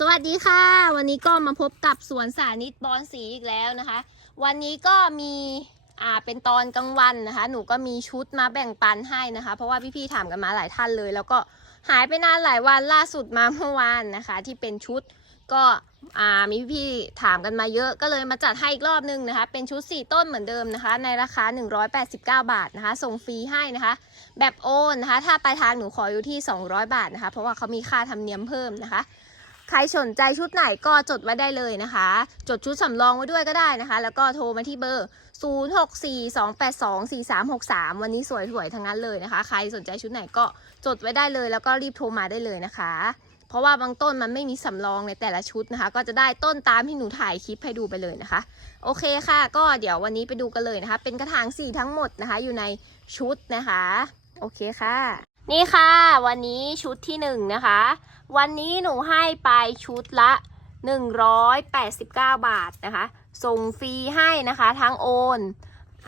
สวัสดีค่ะ วันนี้ก็มาพบกับสวนสานิตบอนสีอีกแล้วนะคะ วันนี้ก็มีอ่าเป็นตอนกลางวันนะคะ หนูก็มีชุดมาแบ่งปันให้นะคะ เพราะว่าพี่ๆถามกันมาหลายท่านเลย แล้วก็หายไปนานหลายวันล่าสุดมาเมื่อวานนะคะ ที่เป็นชุดก็อ่ามีพี่ๆถามกันมาเยอะก็เลยมาจัดให้อีกรอบนึงนะคะ เป็นชุด 4 ต้นเหมือนเดิมนะคะ ในราคา 189 บาทนะคะ ส่งฟรีให้นะคะ แบบโอนนะคะ ถ้าปลายทางหนูขออยู่ที่ 200 บาทนะคะ เพราะว่าเขามีค่าธรรมเนียมเพิ่มนะคะ ใครสนใจชุดไหนก็จดไว้ได้เลยนะคะ จดชุดสำรองไว้ด้วยก็ได้นะคะ แล้วก็โทรมาที่เบอร์ 0642824363 วันนี้สวยๆทั้งนั้นเลยนะคะ ใครสนใจชุดไหนก็จดไว้ได้เลย แล้วก็รีบโทรมาได้เลยนะคะ เพราะว่าบางต้นมันไม่มีสำรองในแต่ละชุดนะคะ ก็จะได้ต้นตามที่หนูถ่ายคลิปให้ดูไปเลยนะคะ โอเคค่ะ ก็เดี๋ยววันนี้ไปดูกันเลยนะคะ เป็นกระถางสีทั้งหมดนะคะ อยู่ในชุดนะคะ โอเคค่ะ นี่ค่ะ วันนี้ชุดที่หนึ่งนะคะ วันนี้หนูให้ไปชุดละ 189 บาทนะคะ ส่งฟรีให้นะคะทั้งโอน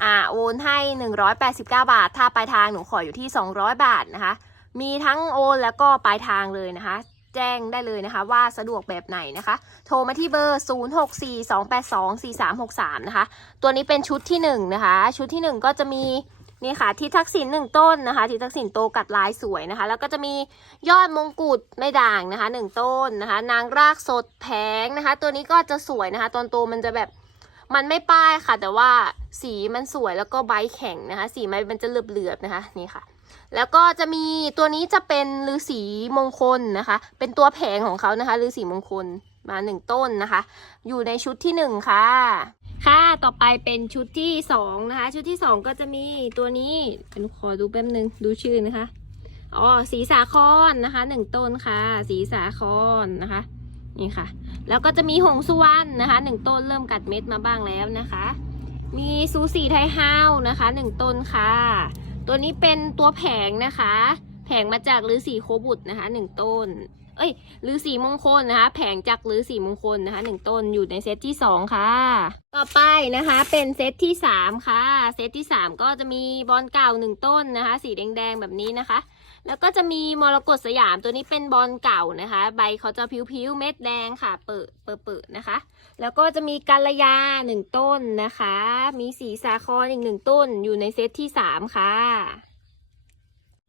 อ่าโอนให้ 189 บาท ถ้าปลายทางหนูขออยู่ที่ 200 บาทนะคะ มีทั้งโอนแล้วก็ปลายทางเลยนะคะ แจ้งได้เลยนะคะว่าสะดวกแบบไหนนะคะ โทรมาที่เบอร์ 0642824363 นะคะ ตัวนี้เป็นชุดที่1นะคะ ชุดที่ 1 ก็จะมี นี่ค่ะที่ทักษิณหนึ่งต้นนะคะที่ทักษิณโตกัดลายสวยนะคะ แล้วก็จะมียอดมงกุฎไม่ด่างนะคะหนึ่งต้นนะคะ นางรากสดแพงนะคะ ตัวนี้ก็จะสวยนะคะ ตอนโตมันจะแบบมันไม่ป้ายค่ะ แต่ว่าสีมันสวยแล้วก็ใบแข็งนะคะ สีมันมันจะเหลือบๆนะคะนี่ค่ะ แล้วก็จะมีตัวนี้จะเป็นฤาษีมงคลนะคะ เป็นตัวแผงของเขานะคะฤาษีมงคลมาหนึ่งต้นนะคะ อยู่ในชุดที่หนึ่งค่ะ ค่ะต่อไปเป็นชุดที่สองนะคะ ชุดที่สองก็จะมีตัวนี้เป็นขอดูแป๊บนึงดูชื่อนะคะอ๋อสีสาคอนนะคะหนึ่งต้นค่ะ สีสาคอนนะคะนี่ค่ะ แล้วก็จะมีหงสุวรรณนะคะหนึ่งต้นเริ่มกัดเม็ดมาบ้างแล้วนะคะ มีซูสีไทยฮาวนะคะหนึ่งต้นค่ะ ตัวนี้เป็นตัวแผงนะคะ แผงมาจากฤาษีโคบุตรนะคะหนึ่งต้น เอ้ยฤาษีมงคลนะคะ แผงจากฤาษีมงคลนะคะหนึ่งต้นอยู่ในเซตที่สองค่ะ ต่อไปนะคะ เป็นเซตที่สามค่ะ เซตที่สามก็จะมีบอลเก่าหนึ่งต้นนะคะ สีแดงๆแบบนี้นะคะ แล้วก็จะมีมรกตสยามตัวนี้เป็นบอลเก่านะคะ ใบเขาจะผิวๆเม็ดแดงค่ะ เปิดเปิดเปิดนะคะ แล้วก็จะมีกัลยาหนึ่งต้นนะคะ มีสีสาครอีกหนึ่งต้นอยู่ในเซตที่สามค่ะ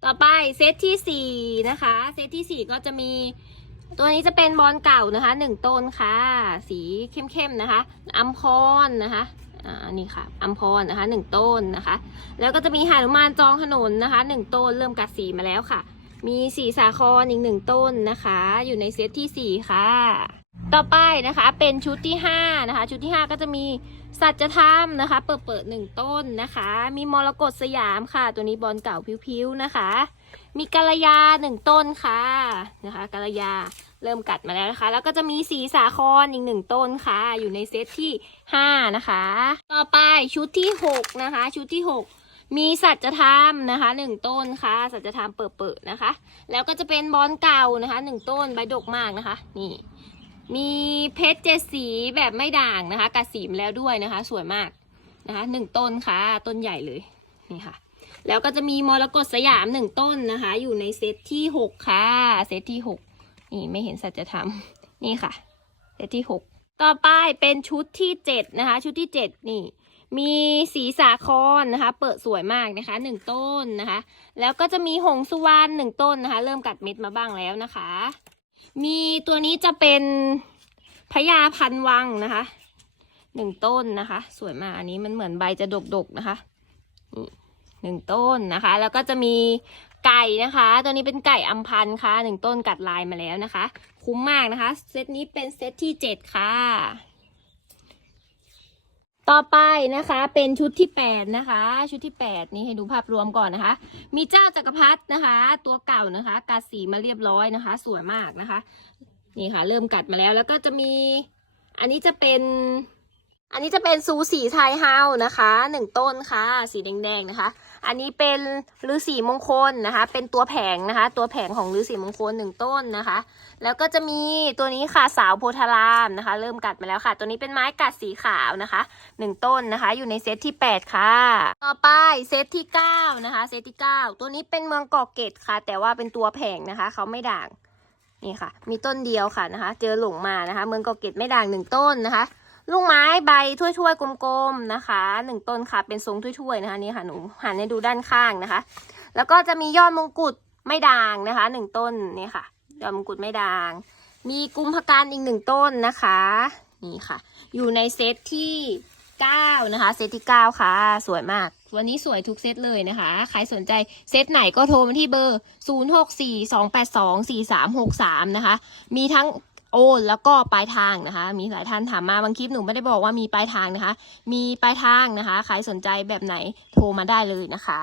ต่อไปเซตที่สี่นะคะ เซตที่สี่ก็จะมีตัวนี้จะเป็นบอลเก่านะคะหนึ่งต้นค่ะ สีเข้มๆนะคะ อัมพรนะคะอ่านี่ค่ะอัมพรนะคะหนึ่งต้นนะคะ แล้วก็จะมีหานุมานจองถนนนะคะหนึ่งต้นเริ่มกัดสีมาแล้วค่ะ มีสีสาครอีกหนึ่งต้นนะคะ อยู่ในเซตที่สี่ค่ะ ต่อไปนะคะเป็นชุดที่ห้านะคะชุดที่ห้าก็จะมีสัจธรรมนะคะ เปิดเปิดหนึ่งต้นนะคะ มีมรกตสยามค่ะ ตัวนี้บอลเก่าพิ้วๆนะคะ มีกัลยาหนึ่งต้นค่ะนะคะกัลยาเริ่มกัดมาแล้วนะคะ แล้วก็จะมีสีสาครอีกหนึ่งต้นค่ะ อยู่ในเซตที่ห้านะคะ ต่อไปชุดที่หกนะคะ ชุดที่หกมีสัจธรรมนะคะหนึ่งต้นค่ะ สัจธรรมเปิดๆนะคะ แล้วก็จะเป็นบอลเก่านะคะหนึ่งต้นใบดกมากนะคะ นี่ มีเพชรเจ็ดสีแบบไม่ด่างนะคะกัดสีมแล้วด้วยนะคะ สวยมากนะคะหนึ่งต้นค่ะ ต้นใหญ่เลยนี่ค่ะ แล้วก็จะมีมรกตสยามหนึ่งต้นนะคะ อยู่ในเซตที่หกค่ะ เซตที่หกนี่ไม่เห็นสัจธรรมนี่ค่ะ เซตที่หกต่อไปเป็นชุดที่เจ็ดนะคะ ชุดที่เจ็ดนี่ มีสีสาครนะคะ เปิดสวยมากนะคะหนึ่งต้นนะคะ แล้วก็จะมีหงสุวรรณหนึ่งต้นนะคะ เริ่มกัดเม็ดมาบ้างแล้วนะคะ มีตัวนี้จะเป็นพญาพันวังนะคะหนึ่งต้นนะคะ สวยมากอันนี้มันเหมือนใบจะดกๆนะคะหนึ่งต้นนะคะ แล้วก็จะมีไก่นะคะ ตัวนี้เป็นไก่อัมพันธ์ค่ะหนึ่งต้นกัดลายมาแล้วนะคะ คุ้มมากนะคะ เซตนี้เป็นเซตที่เจ็ดค่ะ ต่อไปนะคะเป็นชุดที่แปดนะคะ ชุดที่แปดนี่ให้ดูภาพรวมก่อนนะคะ มีเจ้าจักรพรรดินะคะ ตัวเก่านะคะ กัดสีมาเรียบร้อยนะคะ สวยมากนะคะ นี่ค่ะ เริ่มกัดมาแล้วแล้วก็จะมี อันนี้จะเป็น อันนี้จะเป็นซูสีไทยเฮานะคะหนึ่งต้นค่ะ สีแดงๆนะคะ อันนี้เป็นฤาษีมงคลนะคะ เป็นตัวแผงนะคะ ตัวแผงของฤาษีมงคลหนึ่งต้นนะคะ แล้วก็จะมีตัวนี้ค่ะสาวโพธารามนะคะ เริ่มกัดมาแล้วค่ะ ตัวนี้เป็นไม้กัดสีขาวนะคะหนึ่งต้นนะคะ อยู่ในเซตที่แปดค่ะ ต่อไปเซตที่เก้านะคะเซตที่เก้าตัวนี้เป็นเมืองเกาะเกร็ดค่ะ แต่ว่าเป็นตัวแผงนะคะเขาไม่ด่างนี่ค่ะ มีต้นเดียวค่ะนะคะ เจอหลงมานะคะ เมืองเกาะเกร็ดไม่ด่างหนึ่งต้นนะคะ ลูกไม้ใบถ้วยๆ กลมๆนะคะหนึ่งต้นค่ะเป็นทรงถ้วยๆนะคะนี่ค่ะหนูหันให้ดูด้านข้างนะคะ แล้วก็จะมียอดมงกุฎไม่ด่างนะคะหนึ่งต้นนี่ค่ะ ยอดมงกุฎไม่ด่าง มีกุมภการอีกหนึ่งต้นนะคะนี่ค่ะ อยู่ในเซตที่เก้านะคะเซตที่เก้าค่ะ สวยมาก วันนี้สวยทุกเซตเลยนะคะ ใครสนใจเซตไหนก็โทรมาที่เบอร์ 0 6 4 2 8 2 4 3 6 3 นะคะ มีทั้ง โอนแล้วก็ปลายทางนะคะ มีหลายท่านถามมาบางคลิปหนูไม่ได้บอกว่ามีปลายทางนะคะ มีปลายทางนะคะ ใครสนใจแบบไหนโทรมาได้เลยนะคะ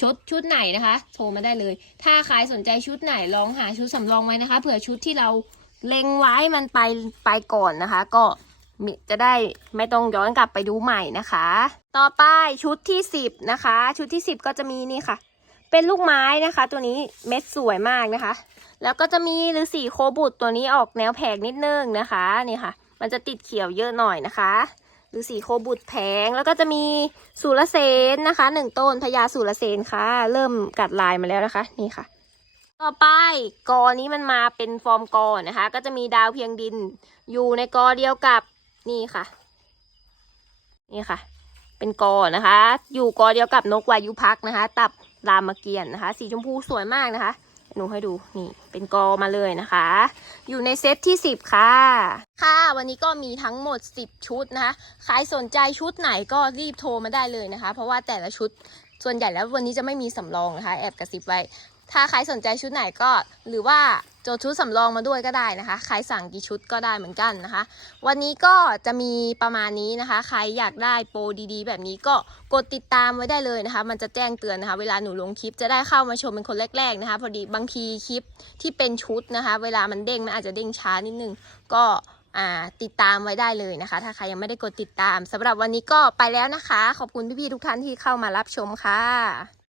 ชุดชุดไหนนะคะ โทรมาได้เลย ถ้าใครสนใจชุดไหนลองหาชุดสำรองไว้นะคะเผื่อชุดที่เราเล็งไว้มันไปไปก่อนนะคะ ก็จะได้ไม่ต้องย้อนกลับไปดูใหม่นะคะ ต่อไปชุดที่สิบนะคะ ชุดที่สิบก็จะมีนี่ค่ะ เป็นลูกไม้นะคะ ตัวนี้เม็ดสวยมากนะคะ แล้วก็จะมีฤาษีโคบุตรตัวนี้ออกแนวแผกนิดนึงนะคะนี่ค่ะ มันจะติดเขียวเยอะหน่อยนะคะฤาษีโคบุตรแผงแล้วก็จะมีสุรเสนนะคะหนึ่งต้นพญาสุรเสนค่ะ เริ่มกัดลายมาแล้วนะคะ นี่ค่ะ ต่อไปกอนี้มันมาเป็นฟอร์มกอนะคะ ก็จะมีดาวเพียงดิน อยู่ในกอเดียวกับนี่ค่ะ นี่ค่ะ เป็นกอนะคะ อยู่กอเดียวกับนกวายุพักนะคะ ตับ รามเกียรตินะคะ สีชมพูสวยมากนะคะ หนูให้ดูนี่เป็นกอมาเลยนะคะ อยู่ในเซตที่ 10 ค่ะ ค่ะวันนี้ก็มีทั้งหมด 10 ชุดนะคะ ใครสนใจชุดไหนก็รีบโทรมาได้เลยนะคะ เพราะว่าแต่ละชุดส่วนใหญ่แล้ววันนี้จะไม่มีสำรองนะคะ แอบกระซิบไว้ ถ้าใครสนใจชุดไหนก็หรือว่า จทย์ชุดสำรองมาด้วยก็ได้นะคะ ใครสั่งกี่ชุดก็ได้เหมือนกันนะคะ วันนี้ก็จะมีประมาณนี้นะคะ ใครอยากได้โปรดีๆ แบบนี้ก็กดติดตามไว้ได้เลยนะคะ มันจะแจ้งเตือนนะคะ เวลาหนูลงคลิปจะได้เข้ามาชมเป็นคนแรก ๆนะคะ พอดีบางทีคลิปที่เป็นชุดนะคะ เวลามันเด้งมันอาจจะเด้งช้านิดนึง ก็อ่าติดตามไว้ได้เลยนะคะ ถ้าใครยังไม่ได้กดติดตามสำหรับวันนี้ก็ไปแล้วนะคะ ขอบคุณพี่ๆทุกท่านที่เข้ามารับชมค่ะ